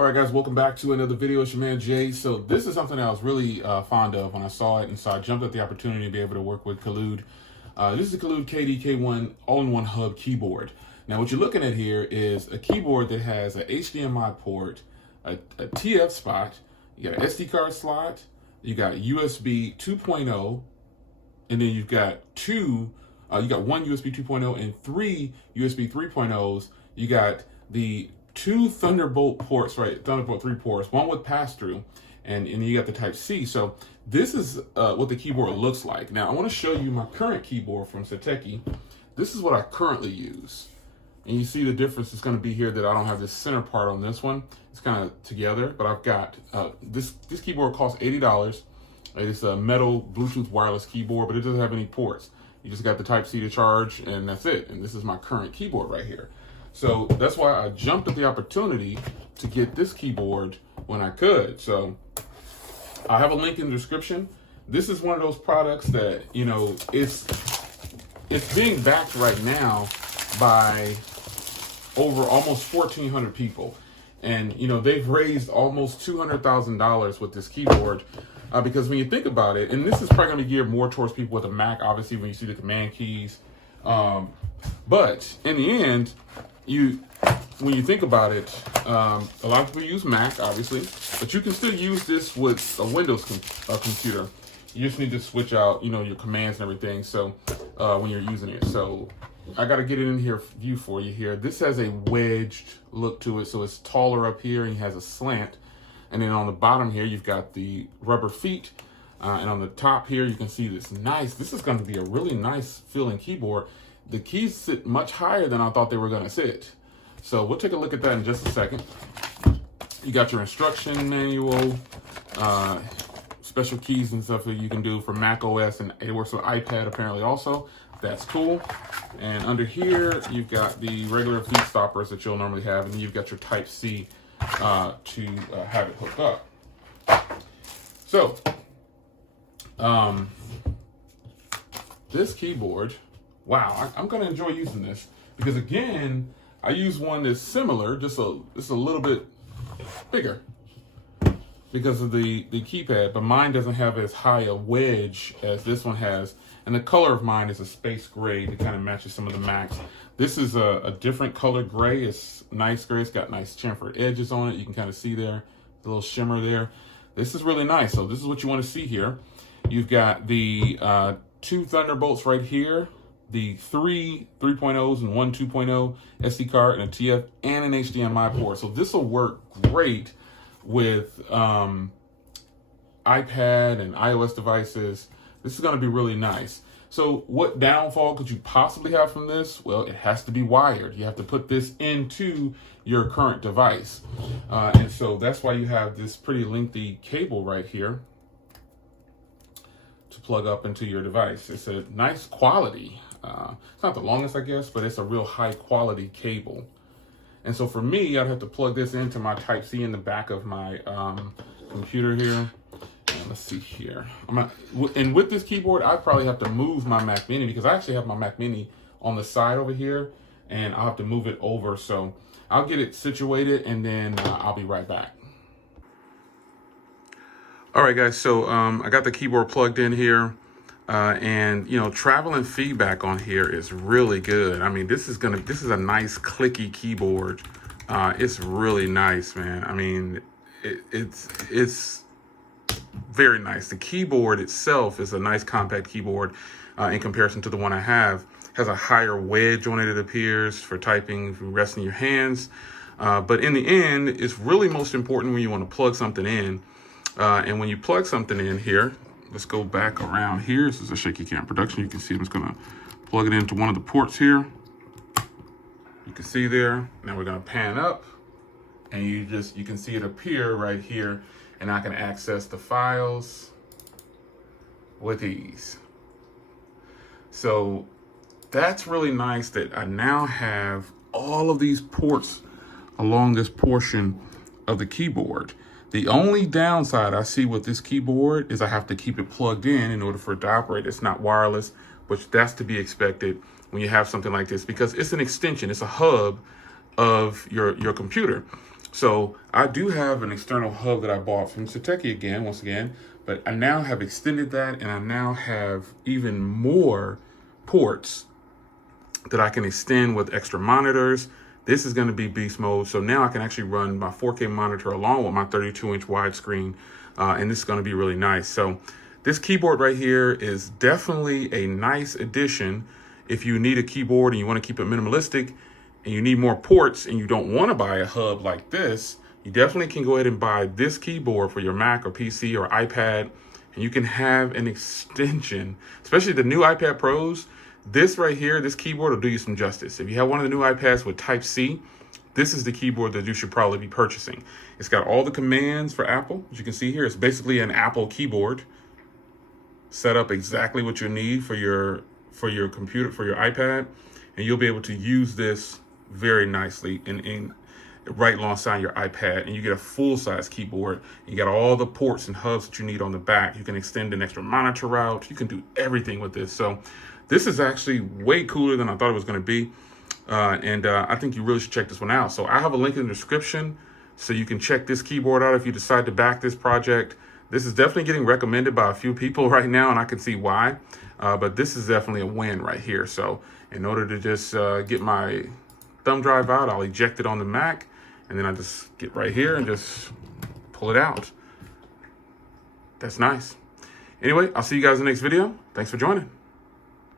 All right, guys, welcome back to another video. It's your man, Jay. So this is something I was really fond of when I saw it, and so I jumped at the opportunity to be able to work with Kolude. This is the Kolude KD-K1 all-in-one hub keyboard. Now, what you're looking at here is a keyboard that has an HDMI port, a TF spot, you got an SD card slot, you got USB 2.0, and then you've got one USB 2.0 and three USB 3.0s. You got the two Thunderbolt ports, right? Thunderbolt 3 ports, one with pass-through, and you got the Type-C. So this is what the keyboard looks like. Now, I want to show you my current keyboard from Satechi. This is what I currently use. And you see the difference is going to be here that I don't have this center part on this one. It's kind of together, but I've got, this keyboard costs $80. It's a metal Bluetooth wireless keyboard, but it doesn't have any ports. You just got the Type-C to charge, and that's it. And this is my current keyboard right here. So that's why I jumped at the opportunity to get this keyboard when I could. So I have a link in the description. This is one of those products that, you know, it's being backed right now by over almost 1,400 people. And, you know, they've raised almost $200,000 with this keyboard. Because when you think about it, and this is probably going to be geared more towards people with a Mac, obviously, when you see the command keys. But in the end, when you think about it, a lot of people use Mac, obviously, but you can still use this with a Windows computer. You just need to switch out, you know, your commands and everything. So when you're using it, so I got to get it in here view for you here. This has a wedged look to it, so it's taller up here and it has a slant. And then on the bottom here, you've got the rubber feet. And on the top here, you can see this nice. This is going to be a really nice feeling keyboard. The keys sit much higher than I thought they were going to sit. So we'll take a look at that in just a second. You got your instruction manual, special keys and stuff that you can do for Mac OS, and it works with iPad apparently also. That's cool. And under here, you've got the regular feet stoppers that you'll normally have, and then you've got your Type-C to have it hooked up. So, this keyboard, wow, I'm going to enjoy using this because, again, I use one that's similar, just a little bit bigger because of the keypad, but mine doesn't have as high a wedge as this one has. And the color of mine is a space gray that kind of matches some of the Macs. This is a different color gray. It's nice gray. It's got nice chamfered edges on it. You can kind of see there, the little shimmer there. This is really nice. So this is what you want to see here. You've got the two Thunderbolts right here, the three 3.0s and one 2.0 SD card and a TF and an HDMI port. So this will work great with iPad and iOS devices. This is going to be really nice. So what downfall could you possibly have from this? Well, it has to be wired. You have to put this into your current device. And so that's why you have this pretty lengthy cable right here to plug up into your device. It's a nice quality. It's not the longest, I guess, but it's a real high quality cable. And so for me, I'd have to plug this into my Type-C in the back of my computer here. Let's see here. And with this keyboard, I probably have to move my Mac Mini because I actually have my Mac Mini on the side over here, and I'll have to move it over. So I'll get it situated, and then I'll be right back. All right, guys. So I got the keyboard plugged in here, and you know, traveling feedback on here is really good. I mean, this is a nice clicky keyboard. It's really nice, man. I mean, it's very nice. The keyboard itself is a nice compact keyboard in comparison to the one I have. Has a higher wedge on it, it appears, for typing, for resting your hands. But in the end, it's really most important when you want to plug something in. And when you plug something in here, let's go back around here. This is a shaky cam production. You can see I'm just going to plug it into one of the ports here. You can see there. Now we're going to pan up, and you can see it appear right here. And I can access the files with ease. So that's really nice that I now have all of these ports along this portion of the keyboard. The only downside I see with this keyboard is I have to keep it plugged in order for it to operate. It's not wireless, which that's to be expected when you have something like this because it's an extension. It's a hub of your computer. So I do have an external hub that I bought from Satechi once again, but I now have extended that, and I now have even more ports that I can extend with extra monitors. This is going to be beast mode. So now I can actually run my 4K monitor along with my 32-inch widescreen, and this is going to be really nice. So this keyboard right here is definitely a nice addition if you need a keyboard and you want to keep it minimalistic and you need more ports and you don't want to buy a hub like this. You definitely can go ahead and buy this keyboard for your Mac or PC or iPad, and you can have an extension, especially the new iPad Pros. This right here, this keyboard will do you some justice. If you have one of the new iPads with Type-C, this is the keyboard that you should probably be purchasing. It's got all the commands for Apple. As you can see here, it's basically an Apple keyboard set up exactly what you need for your computer, for your iPad, and you'll be able to use this very nicely in right alongside your iPad, and you get a full-size keyboard. You got all the ports and hubs that you need on the back. You can extend an extra monitor out. You can do everything with this. So this is actually way cooler than I thought it was going to be, and I think you really should check this one out. So I have a link in the description so you can check this keyboard out if you decide to back this project. This is definitely getting recommended by a few people right now, and I can see why. But this is definitely a win right here. So in order to just get my thumb drive out, I'll eject it on the Mac, and then I just get right here and just pull it out. That's nice. Anyway, I'll see you guys in the next video. Thanks for joining.